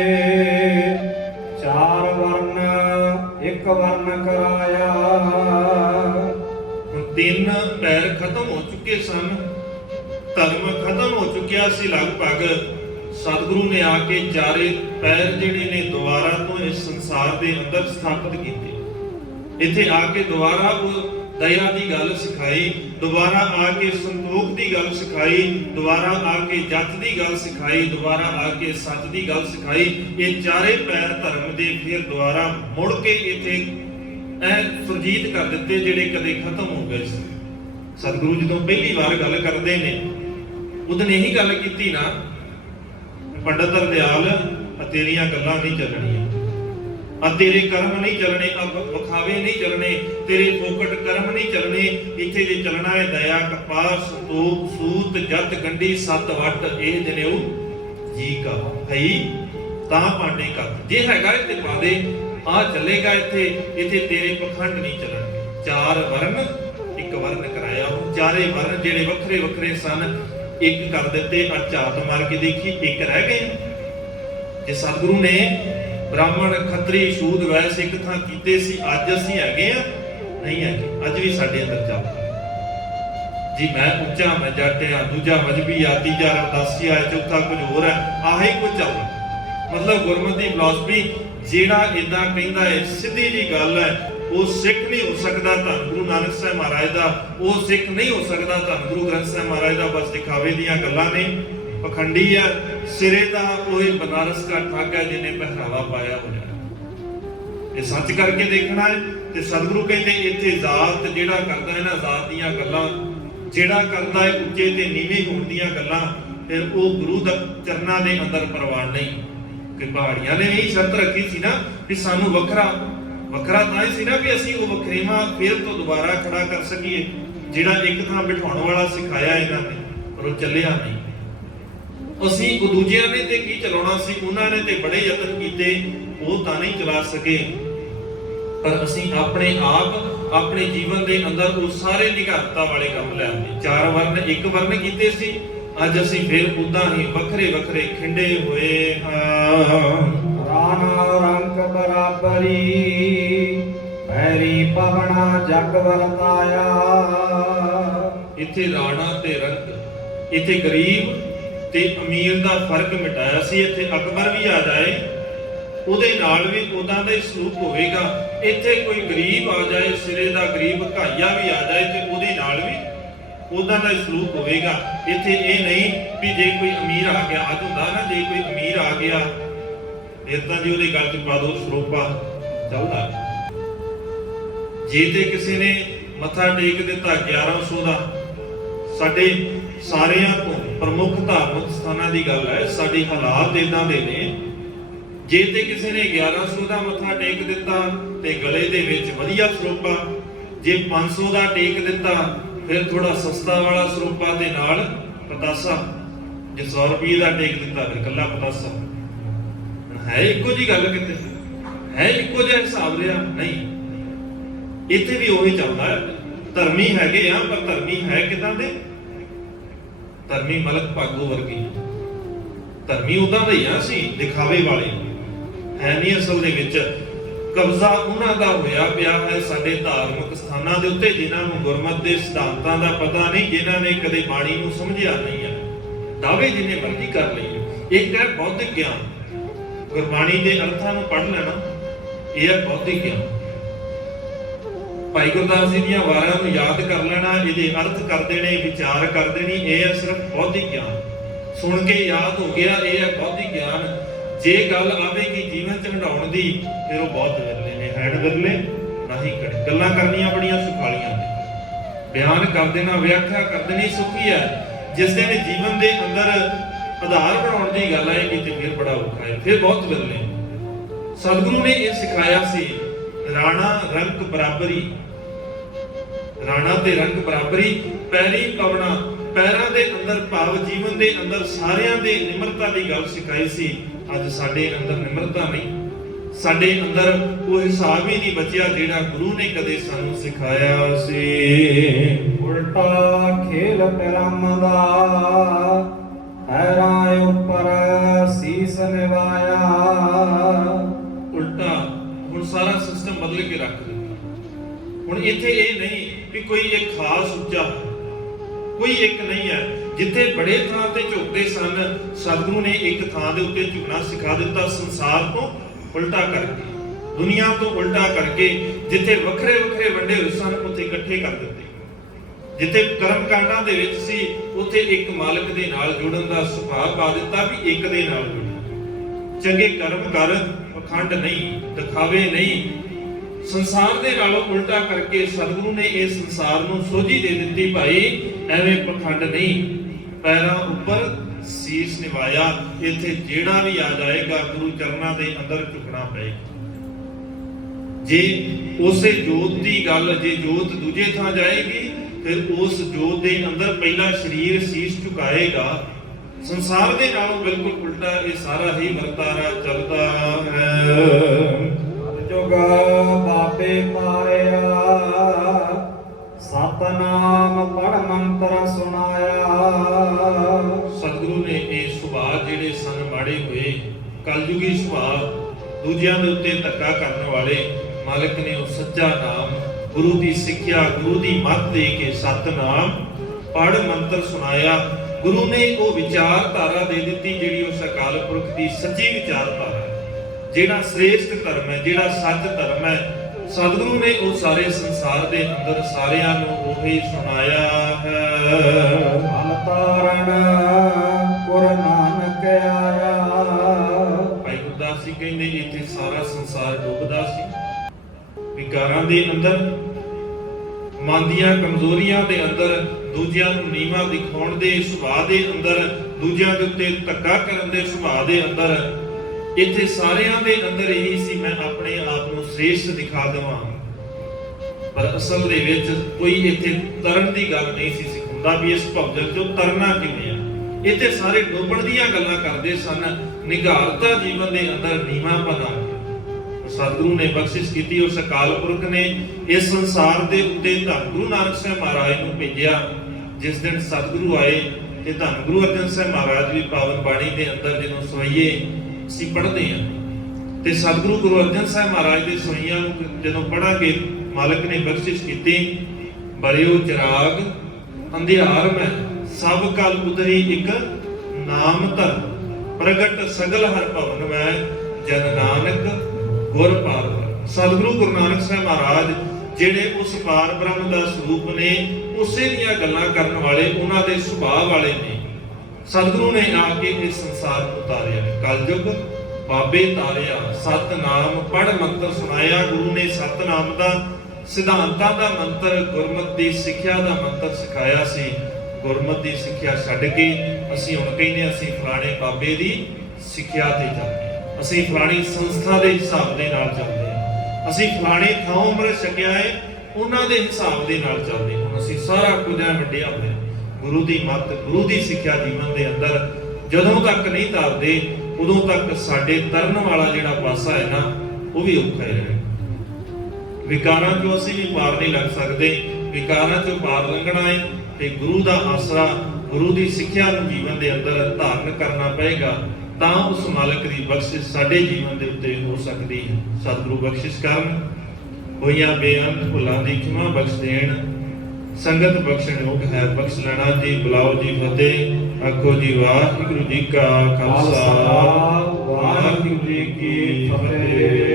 ਚਾਰ ਵਰਨ ਇੱਕ ਵਰਨ ਕਰਾਇਆ। ਤਿੰਨ ਪੈਰ ਖਤਮ ਹੋ ਚੁੱਕੇ ਸਨ, ਧਰਮ ਖਤਮ ਹੋ ਚੁੱਕਿਆ ਸੀ ਲਗਭਗ। ਸਤਿਗੁਰੂ ਨੇ ਆ ਕੇ ਚਾਰੇ ਪੈਰ ਜਿਹੜੇ ਨੇ ਦੁਬਾਰਾ ਤੋਂ ਇਸ ਸੰਸਾਰ ਦੇ ਅੰਦਰ ਸਥਾਪਿਤ ਕੀਤੇ। ਇੱਥੇ ਆ ਕੇ ਦੁਬਾਰਾ ਉਹ ਦਇਆ ਦੀ ਗੱਲ ਸਿਖਾਈ, ਦੁਬਾਰਾ ਆ ਕੇ ਸੰਤੋਖ ਦੀ ਗੱਲ ਸਿਖਾਈ, ਦੁਬਾਰਾ ਆ ਕੇ ਜੱਤ ਦੀ ਗੱਲ ਸਿਖਾਈ, ਦੁਬਾਰਾ ਆ ਕੇ ਸੱਚ ਦੀ ਗੱਲ ਸਿਖਾਈ। ਇਹ ਚਾਰੇ ਪੈਰ ਧਰਮ ਦੇ ਫਿਰ ਦੁਬਾਰਾ ਮੁੜ ਕੇ ਇੱਥੇ ਸੁਰਜੀਤ ਕਰ ਦਿੱਤੇ ਜਿਹੜੇ ਕਦੇ ਖਤਮ ਹੋ ਗਏ ਸੀ। ਸਤਿਗੁਰੂ ਜਦੋਂ ਪਹਿਲੀ ਵਾਰ ਗੱਲ ਕਰਦੇ ਨੇ ਉਦੋਂ ਇਹੀ ਗੱਲ ਕੀਤੀ ਨਾ, ਪੰਡਤ ਦਰਦਿਆਲ ਤੇਰੀਆਂ ਗੱਲਾਂ ਨਹੀਂ ਚੱਲਣੀਆਂ, ਆ ਤੇਰੇ ਕਰਮ ਨਹੀਂ ਚੱਲਣੇ, ਆ ਵਿਖਾਵੇ ਨਹੀਂ ਚੱਲਣੇ, ਤੇਰੇ ਫੋਕਟ ਕਰਮ ਨਹੀਂ ਚੱਲਣੇ। ਇੱਥੇ ਜੇ ਚੱਲਣਾ ਹੈ ਦਇਆ, ਕਪਾਹ, ਸੰਤੋਖ, ਸੂਤ, ਜੱਤ, ਗੰਢੀ, ਸੱਤ ਵੱਟ, ਇਹ ਜਨੇਊ ਜੀ ਕਾ ਹੈ ਤਾਂ ਪਾਂਡੇ ਕੱਤ। ਜੇ ਹੈਗਾ ਤੇ ਪਾ ਦੇ, ਆ ਚੱਲੇਗਾ ਇੱਥੇ। ਇੱਥੇ ਤੇਰੇ ਪਖੰਡ ਨਹੀਂ ਚੱਲਣਗੇ। ਚਾਰ ਵਰਨ ਇੱਕ ਵਰਨ ਕਰਾਇਆ। ਉਹ ਚਾਰੇ ਵਰਨ ਜਿਹੜੇ ਵੱਖਰੇ ਵੱਖਰੇ ਸਨ ਇੱਕ ਕਰ ਦਿੱਤੇ। ਆ ਝਾਤ ਮਾਰ ਕੇ ਦੇਖੀ ਇੱਕ ਰਹਿ ਗਏ। ਜੇ ਸਤਿਗੁਰੂ ਨੇ ਬ੍ਰਾਹਮਣ ਖੱਤਰੀ ਸ਼ੂਦ ਵੈਸ ਇੱਕ ਥਾਂ ਕੀਤੇ ਸੀ, ਅੱਜ ਅਸੀਂ ਹੈਗੇ ਆ ਨਹੀਂ ਹੈਗੇ, ਅੱਜ ਵੀ ਸਾਡੇ ਅੰਦਰ ਚੱਲਦਾ ਜੀ। ਮੈਂ ਉੱਚਾ ਮੈਂ ਜੱਟ ਆ, ਦੂਜਾ ਮਜਬੀ ਆ, ਤੀਜਾ ਰਵਦਾਸੀ ਆ, ਚੌਥਾ ਕੁਝ ਹੋਰ ਹੈ, ਆਹੀ ਕੁਝ ਚੱਲਦਾ। ਮਤਲਬ ਗੁਰਮਤਿ ਫਿਲਾਸਫੀ ਜਿਹੜਾ ਇਦਾਂ ਕਹਿੰਦਾ ਹੈ, ਸਿੱਧੀ ਜੀ ਗੱਲ ਹੈ, ਉਹ ਸਿੱਖ ਨਹੀਂ ਹੋ ਸਕਦਾ ਧੰਨ ਗੁਰੂ ਨਾਨਕ ਸਾਹਿਬ ਮਹਾਰਾਜ ਦਾ, ਉਹ ਸਿੱਖ ਨਹੀਂ ਹੋ ਸਕਦਾ ਧੰਨ ਗੁਰੂ ਗ੍ਰੰਥ ਸਾਹਿਬ ਮਹਾਰਾਜ ਦਾ। ਬਸ ਦਿਖਾਵੇ ਦੀਆਂ ਗੱਲਾਂ ਨੇ, ਪਖੰਡੀ ਆ, ਸਿਰੇ ਦਾ ਉਹ ਬਨਾਰਸ ਦਾ ਠੱਗ ਹੈ ਜਿਹਨੇ ਪਹਿਰਾਵਾ ਪਾਇਆ ਹੋਇਆ। ਇਹ ਸੱਚ ਕਰਕੇ ਦੇਖਣਾ ਹੈ। ਤੇ ਸਤਿਗੁਰੂ ਕਹਿੰਦੇ ਇੱਥੇ ਜ਼ਾਤ ਜਿਹੜਾ ਕਰਦਾ ਹੈ ਨਾ, ਜ਼ਾਤ ਦੀਆਂ ਗੱਲਾਂ ਜਿਹੜਾ ਕਰਦਾ ਹੈ ਉੱਚੇ ਤੇ ਨੀਵੇਂ ਹੋਣ ਦੀਆਂ ਗੱਲਾਂ, ਫਿਰ ਉਹ ਗੁਰੂ ਦਾ ਚਰਨਾਂ ਦੇ ਅੰਦਰ ਪ੍ਰਵਾਨ ਨਹੀਂ। ਕਿ ਪਹਾੜੀਆਂ ਨੇ ਇਹ ਸ਼ਰਤ ਰੱਖੀ ਸੀ ਨਾ ਕਿ ਸਾਨੂੰ ਵੱਖਰਾ ਤਾਂ ਹੀ ਸੀ ਨਾ ਵੀ ਅਸੀਂ ਉਹ ਵਖਰੇਵਾਂ ਫਿਰ ਤੋਂ ਦੁਬਾਰਾ ਖੜਾ ਕਰ ਸਕੀਏ, ਜਿਹੜਾ ਇੱਕ ਥਾਂ ਬਿਠਾਉਣ ਵਾਲਾ ਸਿਖਾਇਆ ਇਹਨਾਂ ਨੇ, ਪਰ ਉਹ ਚੱਲਿਆ ਨਹੀਂ। ਅਸੀਂ ਉਹ ਦੂਜਿਆਂ ਨੇ ਤੇ ਕੀ ਚਲਾਉਣਾ ਸੀ, ਉਹਨਾਂ ਨੇ ਤੇ ਬੜੇ ਯਤਨ ਕੀਤੇ, ਉਹ ਤਾਂ ਨਹੀਂ ਚਲਾ ਸਕੇ। ਪਰ ਅਸੀਂ ਆਪਣੇ ਆਪ ਆਪਣੇ ਜੀਵਨ ਦੇ ਅੰਦਰ ਉਹ ਸਾਰੇ ਨਿਘਰਤਾ ਵਾਲੇ ਕੰਮ ਲੈ ਆਉਂਦੇ। 4 ਵਰਨ ਇੱਕ ਵਰਨ ਕੀਤੇ ਸੀ, ਅੱਜ ਅਸੀਂ ਫਿਰ ਉਦਾਂ ਹੀ ਵੱਖਰੇ ਵੱਖਰੇ ਖਿੰਡੇ ਹੋਏ ਹਾਂ। ਰਾਣਾ ਰੰਗ ਬਰਾਬਰੀ ਪੈਰੀ ਪਵਣਾ ਜਗ ਵਰਤਾਇਆ। ਇੱਥੇ ਰਾਣਾ ਤੇ ਰੰਗ, ਇੱਥੇ ਗਰੀਬ ਤੇ ਅਮੀਰ ਦਾ ਫਰਕ ਮਿਟਾਇਆ ਸੀ। ਇੱਥੇ ਅਕਬਰ ਵੀ ਆ ਜਾਏ ਉਹਦੇ ਨਾਲ ਵੀ ਉਦਾਂ ਦਾ ਹੀ ਸਲੂਕ ਹੋਵੇਗਾ। ਇੱਥੇ ਕੋਈ ਗਰੀਬ ਆ ਜਾਏ, ਸਿਰੇ ਦਾ ਗਰੀਬ ਘਾਈਆ ਵੀ ਆ ਜਾਏ ਤੇ ਉਹਦੇ ਨਾਲ ਵੀ ਉਦਾਂ ਦਾ ਹੀ ਸਲੂਕ ਹੋਵੇਗਾ। ਇੱਥੇ ਇਹ ਨਹੀਂ ਵੀ ਜੇ ਕੋਈ ਅਮੀਰ ਆ ਗਿਆ, ਅੱਜ ਹੁੰਦਾ ਨਾ ਜੇ ਕੋਈ ਅਮੀਰ ਆ ਗਿਆ ਫਿਰ ਤਾਂ ਜੀ ਉਹਦੇ ਗੱਲ 'ਚ ਪਾ ਦੋ ਸਰੋਪਾ ਚੱਲਦਾ। ਜੇ ਤੇ ਕਿਸੇ ਨੇ ਮੱਥਾ ਟੇਕ ਦਿੱਤਾ 1100 ਦਾ, ਸਾਡੇ ਸਾਰਿਆਂ ਤੋਂ ਪ੍ਰਮੁੱਖ ਧਾਰਮਿਕ ਸਥਾਨਾਂ ਦੀ ਗੱਲ ਹੈ, ਸਾਡੇ ਹਾਲਾਤ ਇਦਾਂ ਦੇ ਨੇ, ਜੇ ਤੇ ਕਿਸੇ ਨੇ 1100 ਦਾ ਮੱਥਾ ਟੇਕ ਦਿੱਤਾ ਤੇ ਗਲੇ ਦੇ ਵਿੱਚ ਵਧੀਆ ਸਰੋਪਾ, ਜੇ 500 ਦਾ ਟੇਕ ਦਿੱਤਾ ਫਿਰ ਥੋੜਾ ਸਸਤਾ ਵਾਲਾ ਸਰੋਪਾ ਦੇ ਨਾਲ ਪਤਾਸਾ, ਜੇ 100 ਰੁਪਏ ਦਾ ਟੇਕ ਦਿੱਤਾ ਫਿਰ ਕੱਲਾ ਪਤਾਸਾ। ਹੈ ਇੱਕੋ ਜੀ ਗੱਲ, ਕਿਤੇ ਹੈ ਇੱਕੋ ਜਿਹਾ ਹਿਸਾਬ ਰਿਹਾ ਨਹੀਂ। ਇੱਥੇ ਵੀ ਉਹੀ ਚੱਲਦਾ ਹੈ। ਧਰਮੀ ਹੈਗੇ ਆ, ਪਰ ਧਰਮੀ ਹੈ ਕਿਦਾਂ ਦੇ? ਧਰਮੀ ਮਲਕ ਭਾਗੋ ਵਰਗੀ ਧਰਮੀ ਉਦਾਂ ਦੇ ਹੀ ਆ, ਸੀ ਦਿਖਾਵੇ ਵਾਲੇ ਹੈ ਨਹੀਂ। ਅਸਲ ਦੇ ਵਿੱਚ ਕਬਜ਼ਾ ਉਹਨਾਂ ਦਾ ਹੋਇਆ ਪਿਆ ਹੈ ਸਾਡੇ ਧਾਰਮਿਕ ਸਥਾਨਾਂ ਦੇ ਉੱਤੇ, ਜਿਨ੍ਹਾਂ ਨੂੰ ਗੁਰਮਤਿ ਦੇ ਸਿਧਾਂਤਾਂ ਦਾ ਪਤਾ ਨਹੀਂ, ਜਿਨ੍ਹਾਂ ਨੇ ਕਦੇ ਬਾਣੀ ਨੂੰ ਸਮਝਿਆ ਨਹੀਂ ਹੈ। ਦਾਅਵੇ ਜਿੰਨੇ ਮਰਜ਼ੀ ਕਰ ਲਈਏ। ਇੱਕ ਹੈ ਬੌਧਿਕ ਗਿਆਨ, ਗੁਰਬਾਣੀ ਦੇ ਅਰਥਾਂ ਨੂੰ ਪੜ੍ਹ ਲੈਣਾ, ਇਹ ਹੈ ਬੌਧਿਕ ਗਿਆਨ। ਭਾਈ ਗੁਰਦਾਸ ਜੀ ਦੀਆਂ ਵਾਰਾਂ ਨੂੰ ਯਾਦ ਕਰ ਲੈਣਾ, ਇਹਦੇ ਅਰਥ ਕਰ ਦੇਣੇ, ਵਿਚਾਰ ਕਰ ਦੇਣੀ, ਇਹ ਹੈ ਸਿਰਫ ਬੌਧਿਕ ਗਿਆਨ। ਸੁਣ ਕੇ ਯਾਦ ਹੋ ਗਿਆ, ਇਹ ਹੈ ਬੌਧਿਕ ਗਿਆਨ। ਜੇ ਗੱਲ ਆਵੇਗੀ ਜੀਵਨ ਚ ਹੰਡਾਉਣ ਦੀ, ਫਿਰ ਉਹ ਬਹੁਤ ਵਿਰਲੇ ਨੇ, ਹੈਡ ਵਿਰਲੇ ਨਹੀਂ ਖੜੇ। ਗੱਲਾਂ ਕਰਨੀਆਂ ਬੜੀਆਂ ਸੁਖਾਲੀਆਂ ਨੇ, ਬਿਆਨ ਕਰ ਦੇਣਾ, ਵਿਆਖਿਆ ਕਰ ਦੇਣੀ ਸੁਖੀ ਹੈ। ਜਿਸ ਦਿਨ ਜੀਵਨ ਦੇ ਅੰਦਰ ਆਧਾਰ ਬਣਾਉਣ ਦੀ ਗੱਲ ਆਏਗੀ ਤੇ ਫਿਰ ਬੜਾ ਔਖਾ ਹੈ, ਫਿਰ ਬਹੁਤ ਵਿਰਲੇ। ਸਤਿਗੁਰੂ ਨੇ ਇਹ ਸਿਖਾਇਆ ਸੀ, ਰਾਣਾ ਰੰਗ ਬਰਾਬਰੀ, ਰਾਣਾ ਤੇ ਰੰਗ ਬਰਾਬਰੀ, ਪੈਰੀ ਪਵਣਾ, ਪੈਰਾਂ ਦੇ ਅੰਦਰ ਭਾਵ ਜੀਵਨ ਦੇ ਅੰਦਰ ਸਾਰਿਆਂ ਦੇ ਨਿਮਰਤਾ ਦੀ ਗੱਲ ਸਿਖਾਈ ਸੀ। ਅੱਜ ਸਾਡੇ ਅੰਦਰ ਨਿਮਰਤਾ ਨਹੀਂ, ਸਾਡੇ ਅੰਦਰ ਉਹ ਹਿਸਾਬ ਹੀ ਨਹੀਂ ਬਚਿਆ ਜਿਹੜਾ ਗੁਰੂ ਨੇ ਕਦੇ ਸਾਨੂੰ ਸਿਖਾਇਆ ਸੀ। ਉਲਟਾ ਖੇਲ ਪਿਰਮ ਦਾ ਹੈਰਾਂ ਉੱਪਰ ਸੀਸ ਨਿਵਾਇਆ। ਉਲਟਾ ਹੁਣ ਸਾਰਾ ਸਿਸਟਮ ਬਦਲ ਕੇ ਰੱਖ ਦਿੱਤਾ। ਹੁਣ ਇੱਥੇ ਇਹ ਨਹੀਂ ਵੀ ਕੋਈ ਇੱਕ ਖਾਸ ਉੱਚਾ, ਕੋਈ ਇੱਕ ਨਹੀਂ ਹੈ। ਜਿੱਥੇ ਬੜੇ ਥਾਂ ਤੇ ਝੁਕਦੇ ਸਨ, ਸਤਿਗੁਰੂ ਨੇ ਇੱਕ ਥਾਂ ਦੇ ਉੱਤੇ ਝੁਕਣਾ ਸਿਖਾ ਦਿੱਤਾ, ਸੰਸਾਰ ਤੋਂ ਉਲਟਾ ਕਰਕੇ, ਦੁਨੀਆ ਤੋਂ ਉਲਟਾ ਕਰਕੇ। ਜਿੱਥੇ ਵੱਖਰੇ ਵੱਖਰੇ ਵੰਡੇ ਹੋਏ ਸਨ, ਉੱਥੇ ਇਕੱਠੇ ਕਰ ਦਿੱਤੇ। ਜਿੱਥੇ ਕਰਮ ਕਾਂਡਾਂ ਦੇ ਵਿੱਚ ਸੀ, ਉੱਥੇ ਇੱਕ ਮਾਲਕ ਦੇ ਨਾਲ ਜੁੜਨ ਦਾ ਸੁਭਾਅ ਪਾ ਦਿੱਤਾ ਵੀ ਇੱਕ ਦੇ ਨਾਲ ਜੁੜਨਾ। ਚੰਗੇ ਕਰਮ ਕਰ, ਪਖੰਡ ਨਹੀਂ, ਦਿਖਾਵੇ ਨਹੀਂ। ਸੰਸਾਰ ਦੇ ਨਾਲੋਂ ਉਲਟਾ ਕਰਕੇ ਸਤਿਗੁਰੂ ਨੇ ਇਹ ਸੰਸਾਰ ਨੂੰ ਸੋਝੀ ਦੇ ਦਿੱਤੀ, ਭਾਈ ਐਵੇਂ ਪਖੰਡ ਨਹੀਂ। ਪੈਰਾਂ ਉੱਪਰ ਸੀਸ ਨਿਵਾਇਆ। ਇੱਥੇ ਜਿਹੜਾ ਵੀ ਆ ਜਾਏਗਾ ਗੁਰੂ ਚਰਨਾਂ ਦੇ ਅੰਦਰ ਝੁਕਣਾ ਪਏਗਾ। ਜੇ ਉਸੇ ਜੋਤ ਦੀ ਗੱਲ, ਜੇ ਜੋਤ ਦੂਜੇ ਥਾਂ ਜਾਏਗੀ, ਫਿਰ ਉਸ ਜੋਤ ਦੇ ਅੰਦਰ ਪਹਿਲਾ ਸਰੀਰ ਸੀਸ ਝੁਕਾਏਗਾ। ਸੰਸਾਰ ਦੇ ਨਾਲੋਂ ਬਿਲਕੁਲ ਉਲਟਾ ਇਹ ਸਾਰਾ ਹੀ ਵਰਤਾਰਾ ਚੱਲਦਾ ਹੈ। ਜੁਗਾ ਬਾਬੇ ਪਾਇਆ ਸਤਨਾਮ ਪੜ ਮੰਤਰ ਸੁਣਾਇਆ। ਸਤਿਗੁਰੂ ਨੇ ਇਹ ਸੁਭਾਅ ਜਿਹੜੇ ਸਨ ਮਾੜੇ ਹੋਏ, ਕਲਯੁਗੀ ਸੁਭਾਅ, ਦੂਜਿਆਂ ਦੇ ਉੱਤੇ ਧੱਕਾ ਕਰਨ ਵਾਲੇ ਮਾਲਕ ਨੇ ਉਹ ਸੱਚਾ ਨਾਮ, ਗੁਰੂ ਦੀ ਸਿੱਖਿਆ, ਗੁਰੂ ਦੀ ਮੱਤ ਦੇ ਕੇ ਸਤਨਾਮ ਪੜ੍ਹ ਮੰਤਰ ਸੁਣਾਇਆ। ਗੁਰੂ ਨੇ ਉਹ ਵਿਚਾਰਧਾਰਾ ਦੇ ਦਿੱਤੀ ਜਿਹੜੀ ਉਸ ਅਕਾਲ ਪੁਰਖ ਦੀ ਸੱਚੀ ਵਿਚਾਰਧਾਰਾ ਹੈ, ਜਿਹੜਾ ਸ੍ਰੇਸ਼ਟ ਧਰਮ ਹੈ, ਜਿਹੜਾ ਸੱਚ ਧਰਮ ਹੈ। ਸਤਿਗੁਰੂ ਨੇ ਉਹ ਸਾਰੇ ਸੰਸਾਰ ਦੇ ਅੰਦਰ ਸਾਰਿਆਂ ਨੂੰ ਉਹੀ ਸੁਣਾਇਆ ਹੈ। ਮਨ ਤਾਰਨ ਗੁਰ ਨਾਨਕ ਆਇਆ। ਭਾਈ ਗੁਰਦਾਸ ਜੀ ਕਹਿੰਦੇ ਇੱਥੇ ਸਾਰਾ ਸੰਸਾਰ ਡੁੱਬਦਾ ਸੀ ਵਿਕਾਰਾਂ ਦੇ ਅੰਦਰ, ਮਨ ਦੀਆਂ ਕਮਜ਼ੋਰੀਆਂ ਦੇ ਅੰਦਰ, ਦੂਜਿਆਂ ਨੂੰ ਨੀਵਾਂ ਦਿਖਾਉਣ ਦੇ ਸੁਭਾਅ ਦੇ ਅੰਦਰ, ਦੂਜਿਆਂ ਦੇ ਉੱਤੇ ਧੱਕਾ ਕਰਨ ਦੇ ਸੁਭਾਅ ਦੇ ਅੰਦਰ। ਇੱਥੇ ਸਾਰਿਆਂ ਦੇ ਅੰਦਰ ਇਹੀ ਸੀ, ਮੈਂ ਆਪਣੇ ਆਪ ਨੂੰ ਸ੍ਰੇਸ਼ਟ ਦਿਖਾ ਦੇਵਾਂ। ਪਰ ਅਸਲ ਦੇ ਵਿੱਚ ਕੋਈ ਇੱਥੇ ਤਰਨ ਦੀ ਗੱਲ ਨਹੀਂ ਸੀ ਸਿਖਾਉਂਦਾ ਵੀ ਇਸ ਭਵਜਲ ਚੋਂ ਤਰਨਾ ਕਿਵੇਂ ਆ। ਇੱਥੇ ਸਾਰੇ ਡੁੱਬਣ ਦੀਆਂ ਗੱਲਾਂ ਕਰਦੇ ਸਨ, ਨਿਘਾਰਤਾ ਜੀਵਨ ਦੇ ਅੰਦਰ ਨੀਵਾਂ ਬਣਾ। ਸਤਿਗੁਰੂ ਨੇ ਬਖਸ਼ਿਸ਼ ਕੀਤੀ, ਉਸ ਅਕਾਲ ਪੁਰਖ ਨੇ ਇਸ ਸੰਸਾਰ ਦੇ ਉੱਤੇ ਧੰਨ ਗੁਰੂ ਨਾਨਕ ਸਾਹਿਬ ਮਹਾਰਾਜ ਨੂੰ ਭੇਜਿਆ। ਜਿਸ ਦਿਨ ਸਤਿਗੁਰੂ ਆਏ ਤੇ ਧੰਨ ਗੁਰੂ ਅਰਜਨ ਸਾਹਿਬ ਮਹਾਰਾਜ ਵੀ ਪਾਵਨ ਬਾਣੀ ਦੇ ਅੰਦਰ ਜਦੋਂ ਸਵਈਏ ਅਸੀਂ ਪੜ੍ਹਦੇ ਹਾਂ ਤੇ ਸਤਿਗੁਰੂ ਗੁਰੂ ਅਰਜਨ ਸਾਹਿਬ ਮਹਾਰਾਜ ਦੇ ਸਵਈਆਂ ਨੂੰ ਜਦੋਂ ਪੜਾਂਗੇ, ਮਾਲਕ ਨੇ ਬਖਸ਼ਿਸ਼ ਕੀਤੀ, ਬਲਿਓ ਚਿਰਾਗ ਅੰਧਿਆਰ ਮੈਂ ਸਭ ਕਲ ਉਤਰੀ ਇੱਕ ਨਾਮ ਧਰ, ਪ੍ਰਗਟ ਸਗਲ ਹਰ ਭਵਨ ਮੈਂ ਜਨ ਨਾਨਕ ਗੁਰ ਪਾਰ। ਸਤਿਗੁਰੂ ਗੁਰੂ ਨਾਨਕ ਸਾਹਿਬ ਮਹਾਰਾਜ ਜਿਹੜੇ ਉਸ ਪਾਰ ਬ੍ਰਹਮ ਦਾ ਸਰੂਪ ਨੇ, ਉਸੇ ਦੀਆਂ ਗੱਲਾਂ ਕਰਨ ਵਾਲੇ, ਉਹਨਾਂ ਦੇ ਸੁਭਾਅ ਵਾਲੇ ਨੇ। ਸਤਿਗੁਰੂ ਨੇ ਆ ਕੇ ਇਸ ਸੰਸਾਰ ਨੂੰ ਉਤਾਰਿਆ, ਕਲਯੁਗ ਬਾਬੇ ਤਾਰਿਆ, ਸਤਨਾਮ ਪੜ੍ਹ ਮੰਤਰ ਸੁਣਾਇਆ। ਗੁਰੂ ਨੇ ਸਤਨਾਮ ਦਾ, ਸਿਧਾਂਤਾਂ ਦਾ ਮੰਤਰ, ਗੁਰਮਤਿ ਦੀ ਸਿੱਖਿਆ ਦਾ ਮੰਤਰ ਸਿਖਾਇਆ ਸੀ। ਗੁਰਮਤਿ ਦੀ ਸਿੱਖਿਆ ਛੱਡ ਕੇ ਅਸੀਂ ਹੁਣ ਕਹਿੰਦੇ ਅਸੀਂ ਫਲਾਣੇ ਬਾਬੇ ਦੀ ਸਿੱਖਿਆ ਤੇ ਚੱਲਦੇ ਹਾਂ, ਅਸੀਂ ਫਲਾਣੀ ਸੰਸਥਾ ਦੇ ਹਿਸਾਬ ਦੇ ਨਾਲ ਚੱਲਦੇ ਹਾਂ, ਅਸੀਂ ਫਲਾਣੇ ਥਾਂ ਅੰਮ੍ਰਿਤ ਛਕਿਆ ਹੈ ਉਹਨਾਂ ਦੇ ਹਿਸਾਬ ਦੇ ਨਾਲ ਚੱਲਦੇ ਹਾਂ। ਹੁਣ ਅਸੀਂ ਸਾਰਾ ਕੁਝ ਵੰਡਿਆ ਹੋਇਆ। ਗੁਰੂ ਦੀ ਮੱਤ, ਗੁਰੂ ਦੀ ਸਿੱਖਿਆ ਜੀਵਨ ਦੇ ਅੰਦਰ ਜਦੋਂ ਤੱਕ ਨਹੀਂ ਧਾਰਦੇ, ਉਦੋਂ ਤੱਕ ਸਾਡੇ ਤਰਨ ਵਾਲਾ ਜਿਹੜਾ ਪਾਸਾ ਹੈ ਨਾ, ਉਹ ਵੀ ਔਖਾ ਹੀ ਰਹੇ। ਵਿਕਾਰਾਂ ਚੋਂ ਅਸੀਂ ਵੀ ਪਾਰ ਨਹੀਂ ਲੱਗ ਸਕਦੇ। ਵਿਕਾਰਾਂ ਚੋਂ ਪਾਰ ਲੰਘਣਾ ਹੈ ਤੇ ਗੁਰੂ ਦਾ ਆਸਰਾ, ਗੁਰੂ ਦੀ ਸਿੱਖਿਆ ਨੂੰ ਜੀਵਨ ਦੇ ਅੰਦਰ ਧਾਰਨ ਕਰਨਾ ਪਏਗਾ, ਤਾਂ ਉਸ ਮਾਲਕ ਦੀ ਬਖਸ਼ਿਸ਼ ਸਾਡੇ ਜੀਵਨ ਦੇ ਉੱਤੇ ਹੋ ਸਕਦੀ ਹੈ। ਸਤਿਗੁਰੂ ਬਖਸ਼ਿਸ਼ ਕਰਨ, ਹੋਈਆਂ ਬੇਅੰਤ ਭੁੱਲਾਂ ਦੀ ਖਿਮਾ ਬਖਸ਼ ਦੇਣ। ਸੰਗਤ ਬਖਸ਼ਣ ਯੋਗ ਹੈ, ਬਖਸ਼ ਲੈਣਾ ਜੀ। ਬੁਲਾਓ ਜੀ ਫਤਿਹ। ਆਖੋ ਜੀ ਵਾਹਿਗੁਰੂ ਜੀ ਕਾ ਖਾਲਸਾ, ਵਾਹਿਗੁਰੂ ਜੀ ਕੀ ਫਤਿਹ।